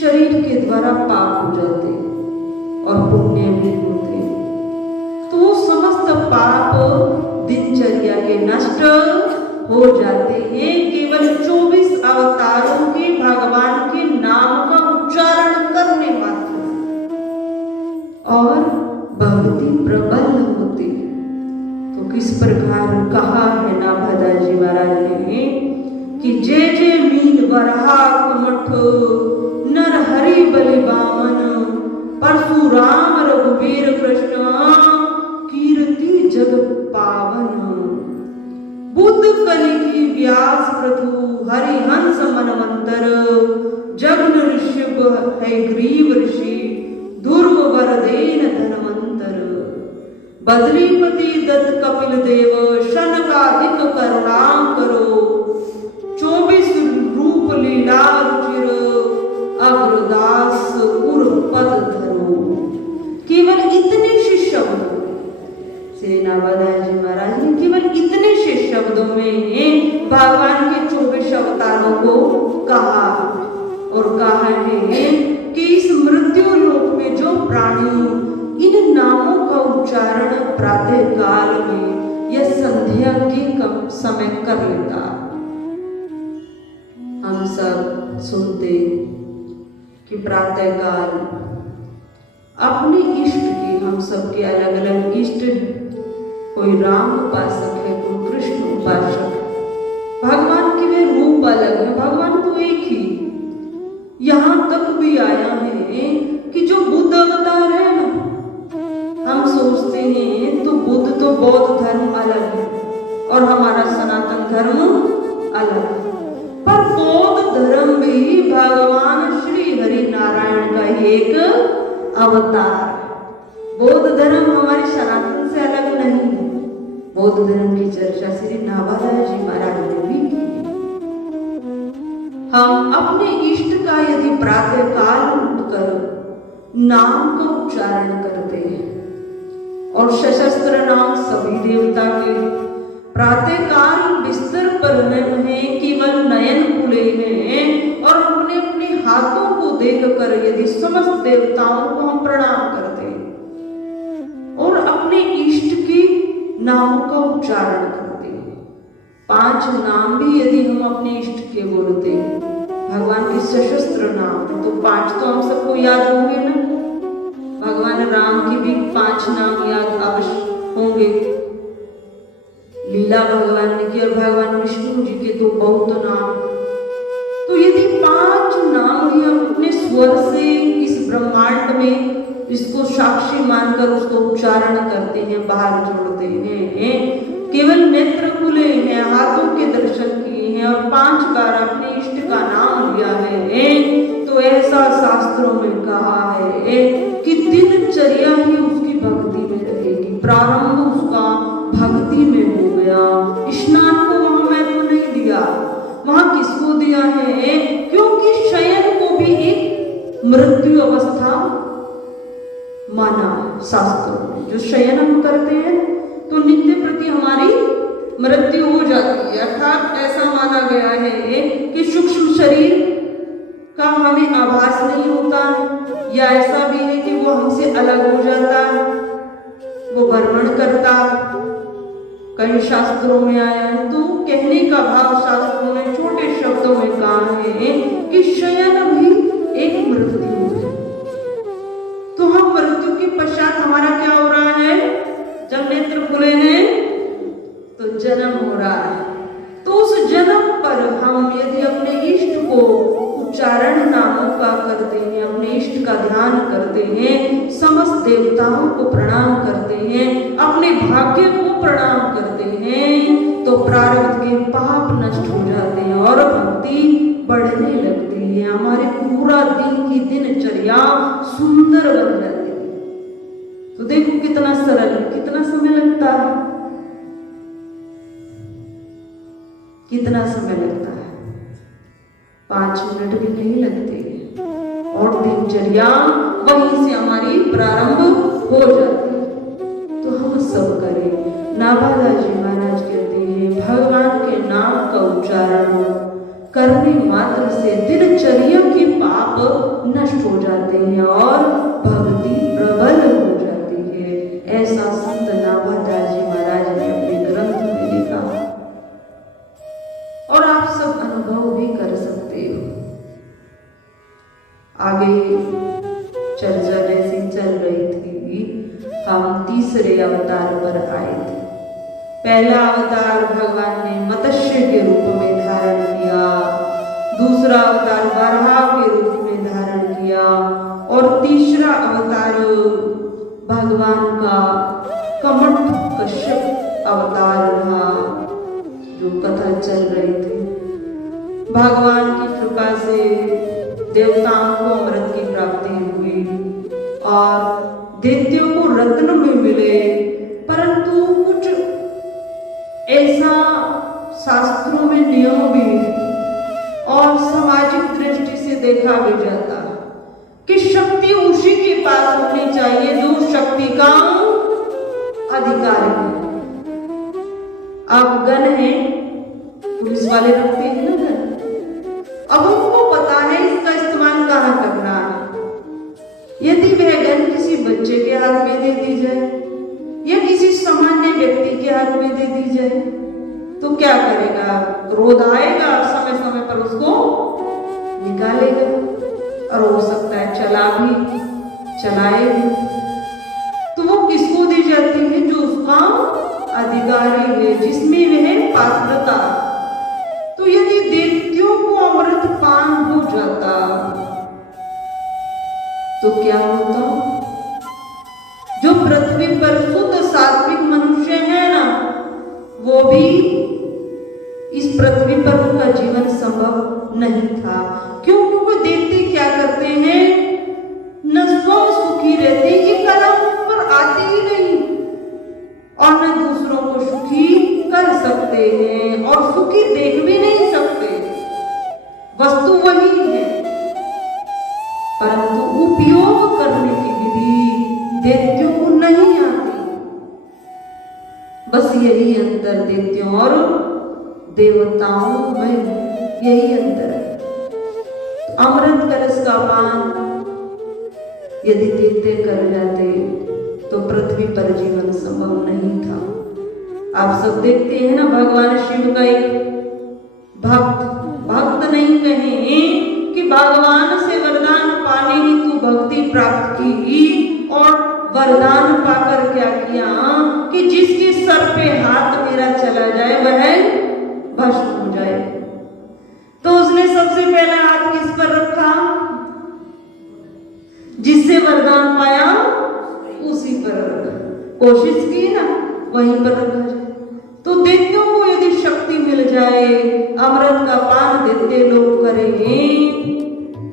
शरीर के द्वारा पाप हो जाते और पुण्य भी होते, तो समस्त पाप दिनचर्या के नष्ट हो जाते हैं केवल 24 अवतारों के भगवान के नाम का उच्चारण करने मात्र, और भक्ति प्रबल होती। तो किस प्रकार कहा है नाभादा जी महाराज ने कि जय जय मीन वराहा कुमठ नर हरि बलि बामन परशुराम रघुवीर कृष्ण कीर्ति जग पावन बुद्ध कलि की व्यास पृथु हरिहंस मनवंतर जग्न ऋषभ है ग्रीव ऋषि दुर्व वरदेन धनवंतर बद्रीपति दत्त कपिल देव शनकादिक करुणाम करो 24 रूप लीला रुचिर अग्रदास उर पद धरो। केवल इतने से शब्द श्री नाभादा जी महाराज ने केवल इतने से शब्दों में भगवान के 24 अवतारों को कहा, और कहा है कि इस मृत्यु लोक में जो प्राणी इन नामों का उच्चारण प्रातः काल में या संध्या के कम समय कर लेता। हम सब सुनते कि प्रातः काल अपने इष्ट की, हम सबके अलग अलग इष्ट, कोई राम उपासक है, कोई कृष्ण उपासक, भगवान के वे रूप अलग है, भगवान तो एक ही। यहाँ तक भी आया है कि जो बुद्ध अवतार है ना, हम सोचते हैं तो बुद्ध तो बौद्ध धर्म अलग है और हमारा सनातन धर्म अलग है, पर बौद्ध धर्म भी भगवान श्री हरि नारायण का एक अवतार। बौद्ध धर्म हमारे सनातन से अलग नहीं है। बौद्ध धर्म की चर्चा श्री नाभादा जी महाराज ने भी की। हम अपने इष्ट का यदि प्रातः काल उठकर नाम का उच्चारण करते हैं, और सशस्त्र नाम सभी देवता के प्रातः काल बिस्तर पर हैं, केवल नयन खुले हैं, और अपने अपने हाथों को देखकर यदि समस्त देवताओं को हम प्रणाम करते हैं और अपने इष्ट के नामों का उच्चारण करते हैं, 5 नाम भी यदि हम अपने इष्ट के बोलते हैं, भगवान के सशस्त्र नाम, तो 5 तो हम सबको याद होंगे ना। भगवान राम के भी 5 नाम याद अवश्य होंगे, लीला भगवान ने की, और भगवान विष्णु जी के तो बहुत नाम। तो यदि 5 नाम ही हम अपने स्वर से इस ब्रह्मांड में इसको साक्षी मानकर उसको उच्चारण करते हैं, बाहर छोड़ते हैं, केवल नेत्र खुले हैं, हाथों के दर्शन किए हैं और 5 बार अपने इष्ट का नाम लिया है, तो ऐसा शास्त्रों में कहा है कि दिनचर्या ही उसकी भक्ति में रहेगी। प्रारंभ उसका भक्ति में हो गया। स्नान को वहां महत्व नहीं दिया, वहां किसको दिया है? क्योंकि शयन को भी एक मृत्यु अवस्था माना शास्त्रों में। जो शयन हम करते हैं तो नित्य प्रति हमारी मृत्यु हो जाती है, अर्थात ऐसा माना गया है कि सूक्ष्म शरीर का हमें आभास नहीं होता, या ऐसा भी है कि वो हमसे अलग हो जाता, वो भ्रमण करता। कई शास्त्रों में आया है, तो कहने का भाव शास्त्रों ने छोटे शब्दों में कहा है कि शयन भी एक मृत्यु है। तो हम मृत्यु के पश्चात हमारा क्या हो रहा है? जब नेत्र खुले हैं तो जन्म हो रहा है। तो उस जन्म पर हम यदि अपने इष्ट को उच्चारण नामों का करते हैं, अपने इष्ट का ध्यान करते हैं, समस्त देवताओं को प्रणाम करते हैं, अपने भाग्य को प्रणाम करते हैं, तो प्रारब्ध के पाप नष्ट हो जाते हैं और भक्ति बढ़ने लगती है। हमारे पूरा दिन की दिनचर्या सुंदर बन जाती है। तो देखो कितना सरल, कितना समय लगता है, कितना समय लगता है, 5 मिनट भी नहीं लगते, और दिनचर्या वहीं से हमारी प्रारंभ हो जाती है। तो हम सब करें। नाभादा जी महाराज कहते हैं भगवान के नाम का उच्चारण करने मात्र से दिनचर्या के पाप नष्ट हो जाते हैं और भक्ति प्रबल हो जाती है। ऐसा संत नाभादास जी महाराज ने अपने ग्रंथ में लिखा और आप सब अनुभव भी कर सकते हो। आगे चर्चा जैसी चल रही थी, हम तीसरे अवतार पर आए थे। पहला अवतार भगवान ने मत्स्य के रूप में धारण किया, दूसरा अवतार वराह के रूप में धारण किया और तीसरा अवतार भगवान का कमठ कश्यप अवतार रहा, जो कथा चल रही थी। भगवान की कृपा से देवताओं को अमृत की प्राप्ति हुई और दैत्यों को रत्न भी मिले, परंतु कुछ ऐसा शास्त्रों में नियम भी और सामाजिक दृष्टि से देखा भी जाता कि शक्ति उसी के पास होनी चाहिए जो शक्ति का अधिकारी है। अब गन है, पुलिस वाले रखते हैं ना गन, अब उनको पता है इसका इस्तेमाल कहाँ करना है। यदि वह गन किसी बच्चे के हाथ में दे दी जाए या किसी सामान्य व्यक्ति के हाथ में दे दी जाए तो क्या करेगा? क्रोध आएगा, समय समय पर उसको निकालेगा और हो सकता है चलाएगी। तो वो किसको दी जाती है? जो उसका अधिकारी है, जिसमें वह पात्रता। तो यदि दैत्यों को अमृत पान हो जाता तो क्या होता? जो पृथ्वी पर शुद्ध सात्विक मनुष्य है ना, वो भी इस पृथ्वी पर उनका जीवन संभव नहीं था। क्योंकि वो दैत्य क्या करते हैं? न स्वयं सुखी रहते, ये कदम पर आते ही नहीं और न दूसरों को सुखी कर सकते हैं और सुखी देख भी नहीं सकते। वस्तु वही है, परंतु उपयोग करने की विधि दैत्यों को नहीं आती। बस यही अंतर दैत्यों और देवताओं में, यही अंतर है। अमृत कलश का पान यदि दैत्य कर जाते तो पृथ्वी पर जीवन संभव नहीं था। आप सब देखते हैं ना, भगवान शिव का एक भक्त नहीं कहे कि भगवान से वरदान पाने ही तू भक्ति प्राप्त की और वरदान पाकर क्या किया कि जिसके सर पे हाथ मेरा चला जाए वह भस्म हो जाए। तो उसने सबसे पहला हाथ किस पर रखा? जिससे वरदान पाया उसी पर रखा। कोशिश की ना, वहीं पर रखा जाए। तो दैत्यों को यदि शक्ति मिल जाए, अमृत का पान दैत्य लोग करेंगे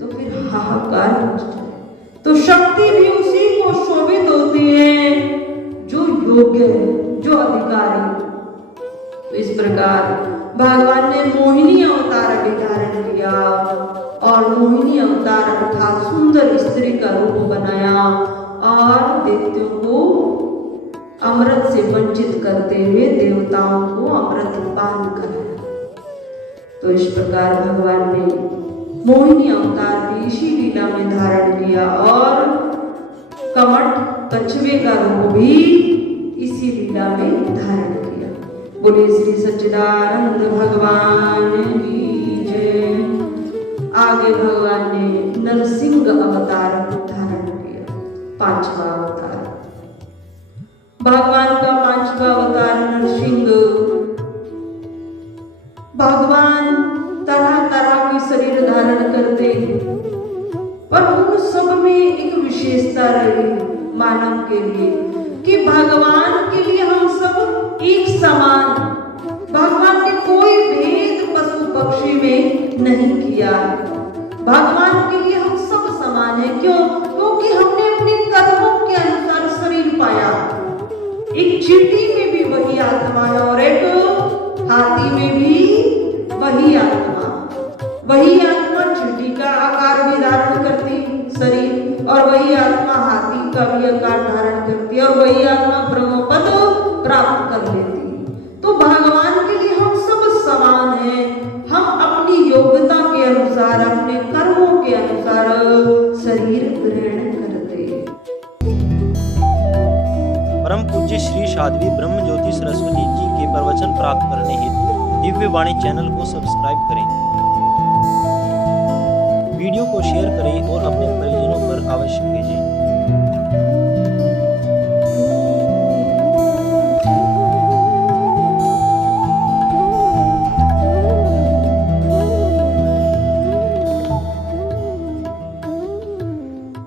तो फिर हाहाकार हो जाए। तो शक्ति भी उसी को शोभित होती है जो योग्य है, जो अधिकारी। तो इस प्रकार भगवान ने मोहिनी अवतार भी धारण किया और मोहिनी अवतार अर्थात सुंदर स्त्री का रूप बनाया और दैत्यों को अमृत से वंचित करते हुए देवताओं को अमृत पान कराया। तो इस प्रकार भगवान ने मोहिनी अवतार भी इसी लीला में धारण किया और कमठ कछुए का रूप भी इसी लीला में धारण किया। बोले श्री सच्चिदानंद भगवान की जय। आगे भगवान ने नरसिंह अवतार धारण किया, 5वां अवतार। भगवान का 5वां अवतार नरसिंह। भगवान तरह तरह के शरीर धारण करते पर उन सब में एक विशेषता रही मानव के लिए कि भगवान के लिए हम सब एक समान। भगवान ने कोई भेद पशु पक्षी में नहीं किया। भगवान के लिए हम सब समान हैं। क्यों? क्योंकि हमने अपने कर्मों के अनुसार शरीर पाया। एक चींटी में भी वही आत्मा है और एक हाथी में भी वही आत्मा। वही आत्मा चींटी का आकार भी धारण करती शरीर और वही आत्मा हाथी का भी आकार धारण करती है और वही आत्मा ब्रह्मपद प्राप्त कर लेती। तो भगवान के लिए हम सब समान हैं। हम अपनी योग्यता के अनुसार, अपने कर्मों के अनुसार शरीर ग्रहण करते। परम पूज्य श्री साध्वी ब्रह्म ज्योति सरस्वती जी के प्रवचन प्राप्त करने हेतु दिव्य वाणी चैनल को सब्सक्राइब करें, वीडियो को शेयर करें और